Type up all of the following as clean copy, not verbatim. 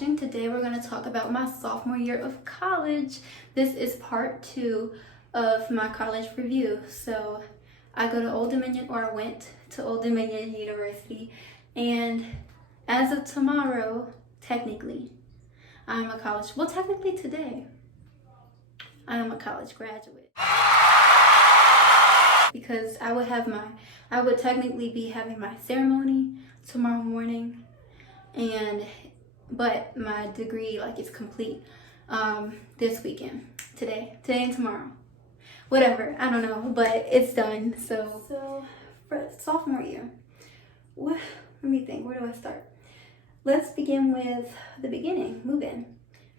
watching. Today we're going to talk about my sophomore year of college. This is part 2 of my college review. So I go to Old Dominion, or I went to Old Dominion University, and as of tomorrow, technically, I'm a college, well, technically today, I am a college graduate. Because I would technically be having my ceremony tomorrow morning, but my degree is complete this weekend, today and tomorrow, whatever, I don't know, but it's done. So for sophomore year, let me think, where do I start? Let's begin with the beginning, move in.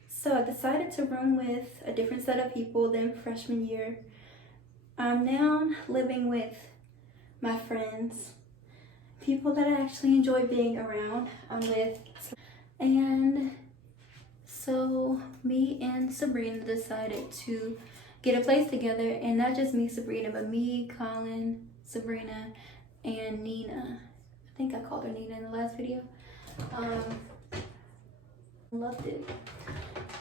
So I decided to room with a different set of people than freshman year. I'm now living with my friends, people that I actually enjoy being around. And so me and Sabrina decided to get a place together, and not just me, Sabrina, but me, Colin, Sabrina, and Nina. I think I called her Nina in the last video. Loved it.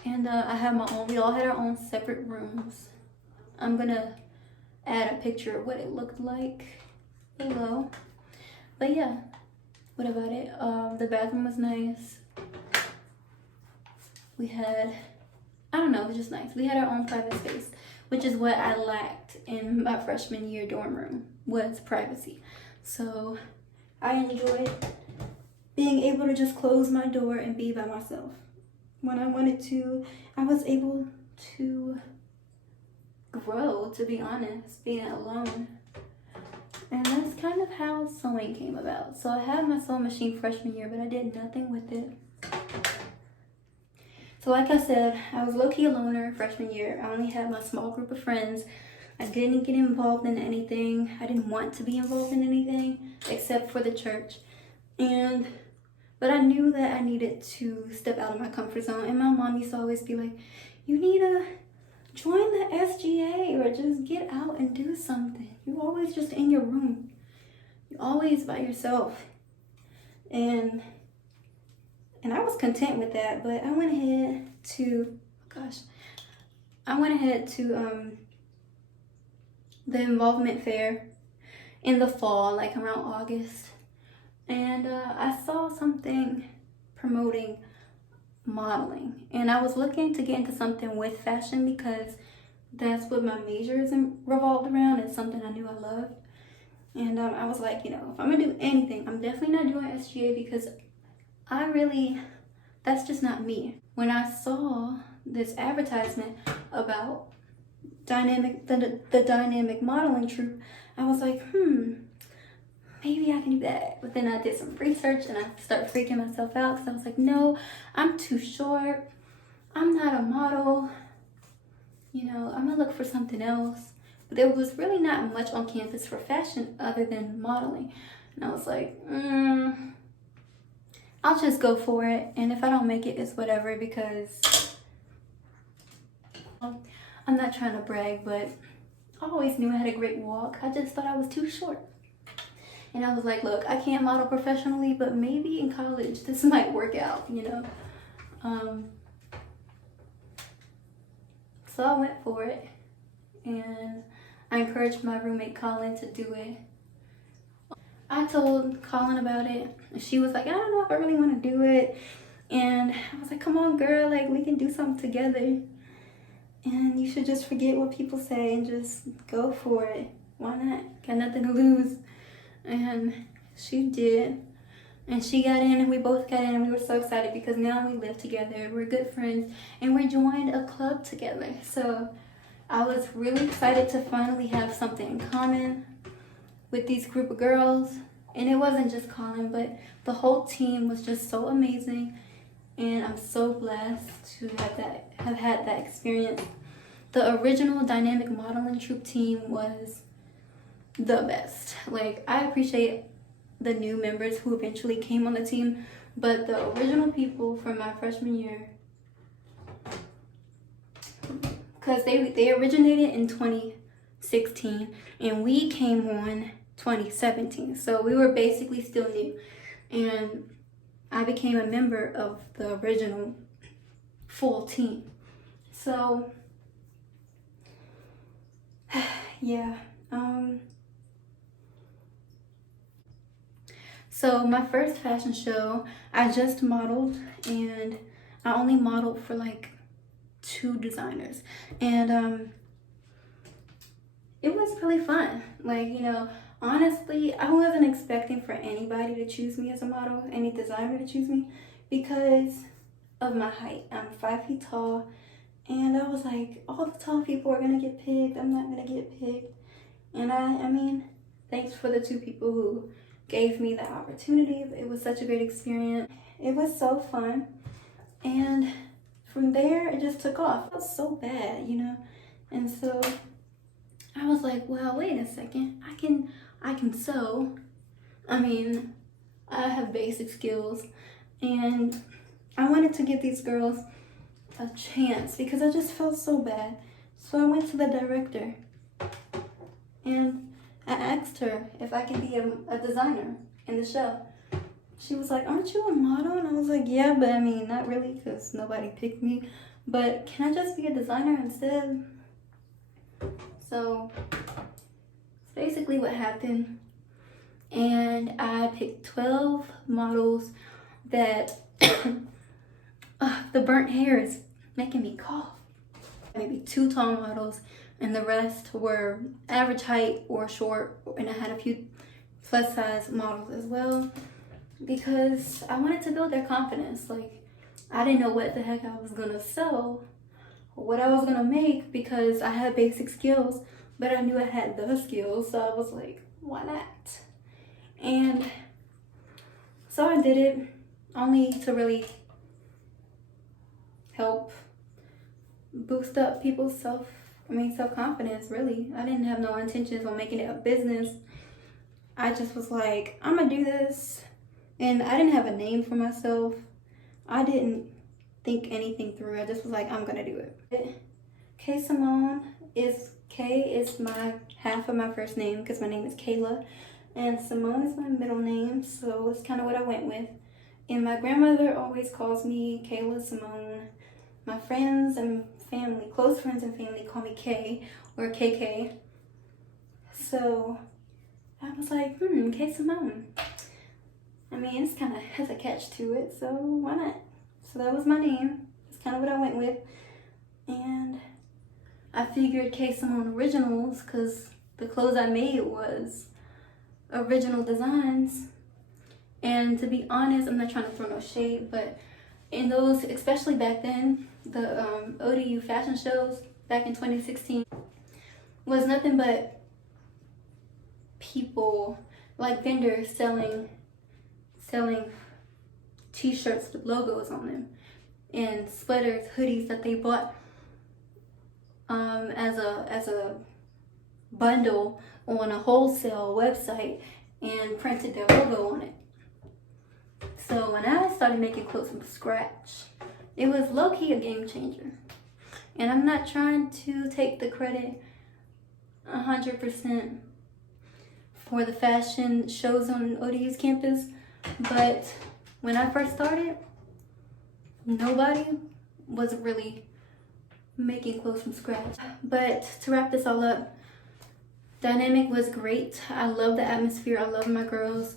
And I have my own, we all had our own separate rooms. I'm gonna add a picture of what it looked like below. But yeah, what about it? The bathroom was nice. We had, I don't know, it was just nice. We had our own private space, which is what I lacked in my freshman year dorm room, was privacy. So I enjoyed being able to just close my door and be by myself. When I wanted to, I was able to grow, to be honest, being alone. And that's kind of how sewing came about. So I had my sewing machine freshman year, but I did nothing with it. So like I said, I was low-key a loner freshman year. I only had my small group of friends. I didn't get involved in anything. I didn't want to be involved in anything except for the church. But I knew that I needed to step out of my comfort zone. And my mom used to always be like, you need to join the SGA or just get out and do something. You're always just in your room. You're always by yourself. And I was content with that, but I went ahead to, the involvement fair in the fall, like around August. And I saw something promoting modeling, and I was looking to get into something with fashion because that's what my major is revolved around, and something I knew I loved. And I was like, if I'm gonna do anything, I'm definitely not doing SGA because that's just not me. When I saw this advertisement about the dynamic modeling troupe, I was like, maybe I can do that. But then I did some research and I started freaking myself out because I was like, no, I'm too short. I'm not a model. I'm gonna look for something else. But there was really not much on campus for fashion other than modeling. And I was like, I'll just go for it. And if I don't make it, it's whatever, because I'm not trying to brag, but I always knew I had a great walk. I just thought I was too short. And I was like, look, I can't model professionally, but maybe in college this might work out, So I went for it, and I encouraged my roommate Colin to do it. I told Colin about it, and she was like, I don't know if I really want to do it. And I was like, come on, girl, we can do something together. And you should just forget what people say and just go for it. Why not? Got nothing to lose. And she did, and she got in, and we both got in, and we were so excited because now we live together, we're good friends, and we joined a club together. So I was really excited to finally have something in common with these group of girls. And it wasn't just Colin, but the whole team was just so amazing, and I'm so blessed to have had that experience. The original dynamic modeling troupe team was the best. I appreciate the new members who eventually came on the team, but the original people from my freshman year, because they originated in 2016 and we came on 2017, so we were basically still new. And I became a member of the original full team. So yeah. So my first fashion show, I just modeled, and I only modeled for like 2 designers, and it was really fun. Like, you know, honestly, I wasn't expecting for anybody to choose me as a model, any designer to choose me, because of my height. I'm 5 feet tall, and I was like, all the tall people are gonna get picked. I'm not gonna get picked. And I mean, thanks for the 2 people who gave me the opportunity. It was such a great experience. It was so fun. And from there, it just took off. It was so bad, you know? And so I was like, well, wait a second. I can sew. I mean, I have basic skills. And I wanted to give these girls a chance because I just felt so bad. So I went to the director and I asked her if I can be a designer in the show. She was like, aren't you a model? And I was like, yeah, but I mean, not really, because nobody picked me. But can I just be a designer instead? So it's basically what happened. And I picked 12 models that the burnt hair is making me cough. Maybe 2 tall models, and the rest were average height or short, and I had a few plus size models as well, because I wanted to build their confidence. Like, I didn't know what the heck I was gonna sew, or what I was gonna make, because I had basic skills, but I knew I had the skills, so I was like, why not? And so I did it, only to really help boost up people's self-confidence, really. I didn't have no intentions on making it a business. I just was like, I'm gonna do this. And I didn't have a name for myself. I didn't think anything through. I just was like, I'm gonna do it. K Simone is my half of my first name, because my name is Kayla, and Simone is my middle name, so it's kind of what I went with. And my grandmother always calls me Kayla Simone. My friends and family, close friends and family, call me K or KK. So I was like, K Simone. I mean, it's kind of has a catch to it, so why not? So that was my name. It's kind of what I went with. And I figured K Simone Originals, because the clothes I made was original designs. And to be honest, I'm not trying to throw no shade, but in those, especially back then, the ODU fashion shows back in 2016 was nothing but people, like vendors selling t-shirts with logos on them, and sweaters, hoodies that they bought as a bundle on a wholesale website and printed their logo on it. So when I started making clothes from scratch, it was low-key a game changer. And I'm not trying to take the credit 100% for the fashion shows on ODU's campus, but when I first started, nobody was really making clothes from scratch. But to wrap this all up, dynamic was great. I love the atmosphere. I love my girls.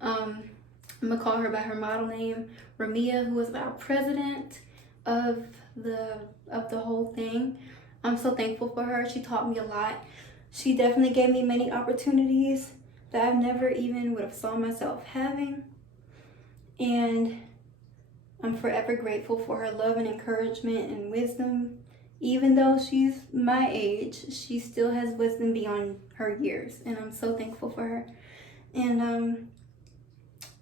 I'm gonna call her by her model name, Ramia, who was our president of the whole thing. I'm so thankful for her. She taught me a lot. She definitely gave me many opportunities that I never even would have saw myself having. And I'm forever grateful for her love and encouragement and wisdom. Even though she's my age, she still has wisdom beyond her years, and I'm so thankful for her. And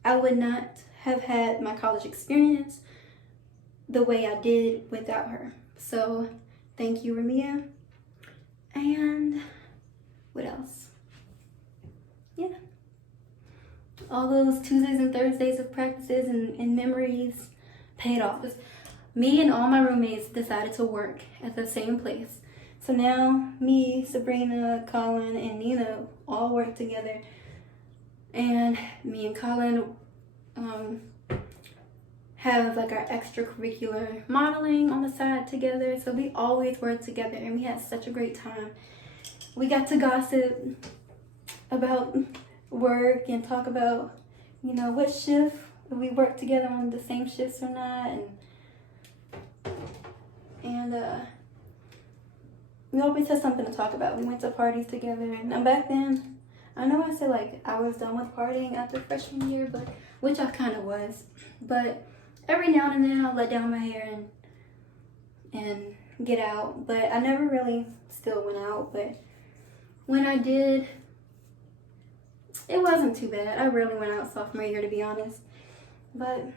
I would not have had my college experience the way I did without her. So thank you, Ramia. And what else? Yeah. All those Tuesdays and Thursdays of practices and memories paid off. Me and all my roommates decided to work at the same place. So now me, Sabrina, Colin, and Nina all work together. And me and Colin have like our extracurricular modeling on the side together. So we always worked together and we had such a great time. We got to gossip about work and talk about, you know, what shift, if we worked together on the same shifts or not. And we always had something to talk about. We went to parties together. And back then, I know I said like I was done with partying after freshman year, but which I kind of was. But every now and then I'll let down my hair and get out. But I never really still went out. But when I did, it wasn't too bad. I rarely went out sophomore year, to be honest. But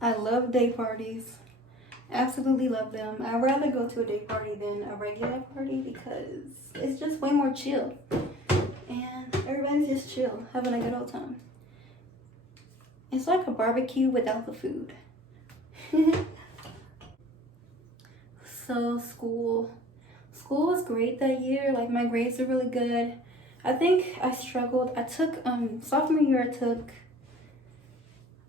I love day parties. Absolutely love them. I'd rather go to a day party than a regular party because it's just way more chill. And everybody's just chill, having a good old time. It's like a barbecue without the food. So school was great that year. Like my grades were really good. I think I struggled. I took, sophomore year I took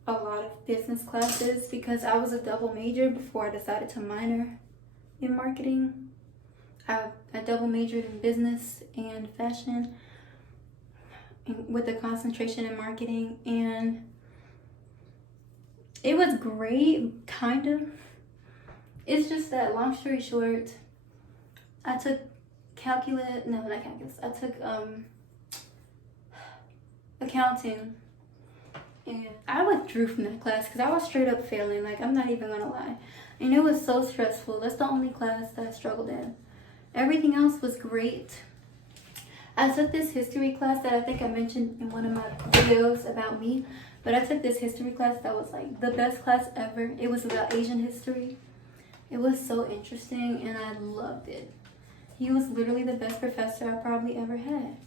a lot of business classes because I was a double major before I decided to minor in marketing. I double majored in business and fashion with a concentration in marketing, and it was great, kind of. It's just that, long story short, I took I took accounting. And I withdrew from that class because I was straight up failing. Like, I'm not even gonna lie. And it was so stressful. That's the only class that I struggled in. Everything else was great. I took this history class that I think I mentioned in one of my videos about me. But I took this history class that was like the best class ever. It was about Asian history. It was so interesting and I loved it. He was literally the best professor I probably ever had,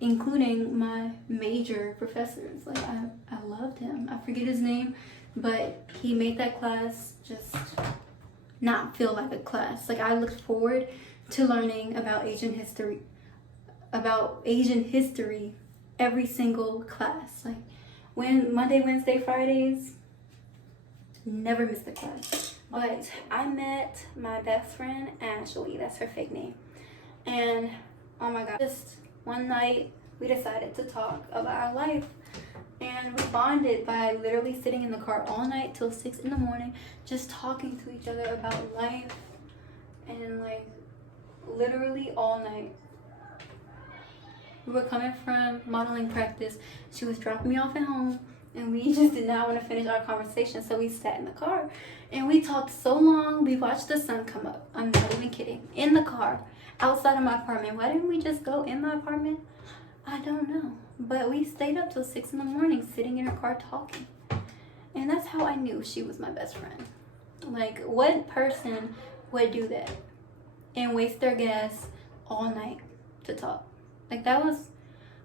including my major professors. Like, I loved him. I forget his name, but he made that class just not feel like a class. Like, I looked forward to learning about Asian history every single class. Like, when Monday, Wednesday, Fridays, never missed a class. But I met my best friend, Ashley. That's her fake name. And oh my God, just one night we decided to talk about our life, and we bonded by literally sitting in the car all night till 6 in the morning, just talking to each other about life, and like literally all night. We were coming from modeling practice. She was dropping me off at home, and we just did not want to finish our conversation, so we sat in the car and we talked so long. We watched the sun come up. I'm not even kidding. In the car, outside of my apartment. Why didn't we just go in my apartment? I don't know. But we stayed up till 6 in the morning sitting in her car talking. And that's how I knew she was my best friend. Like, what person would do that and waste their gas all night to talk? Like, that was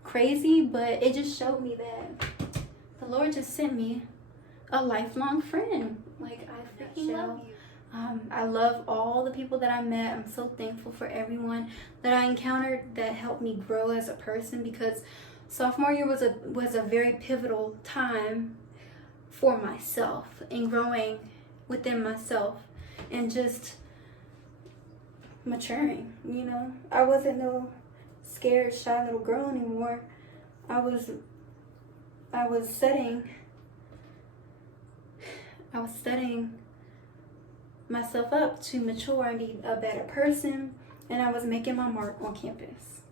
crazy, but it just showed me that the Lord just sent me a lifelong friend. Like, I freaking love you. I love all the people that I met. I'm so thankful for everyone that I encountered that helped me grow as a person, because sophomore year was a very pivotal time for myself and growing within myself and just maturing, you know. I wasn't no scared, shy little girl anymore. I was setting myself up to mature and be a better person, and I was making my mark on campus.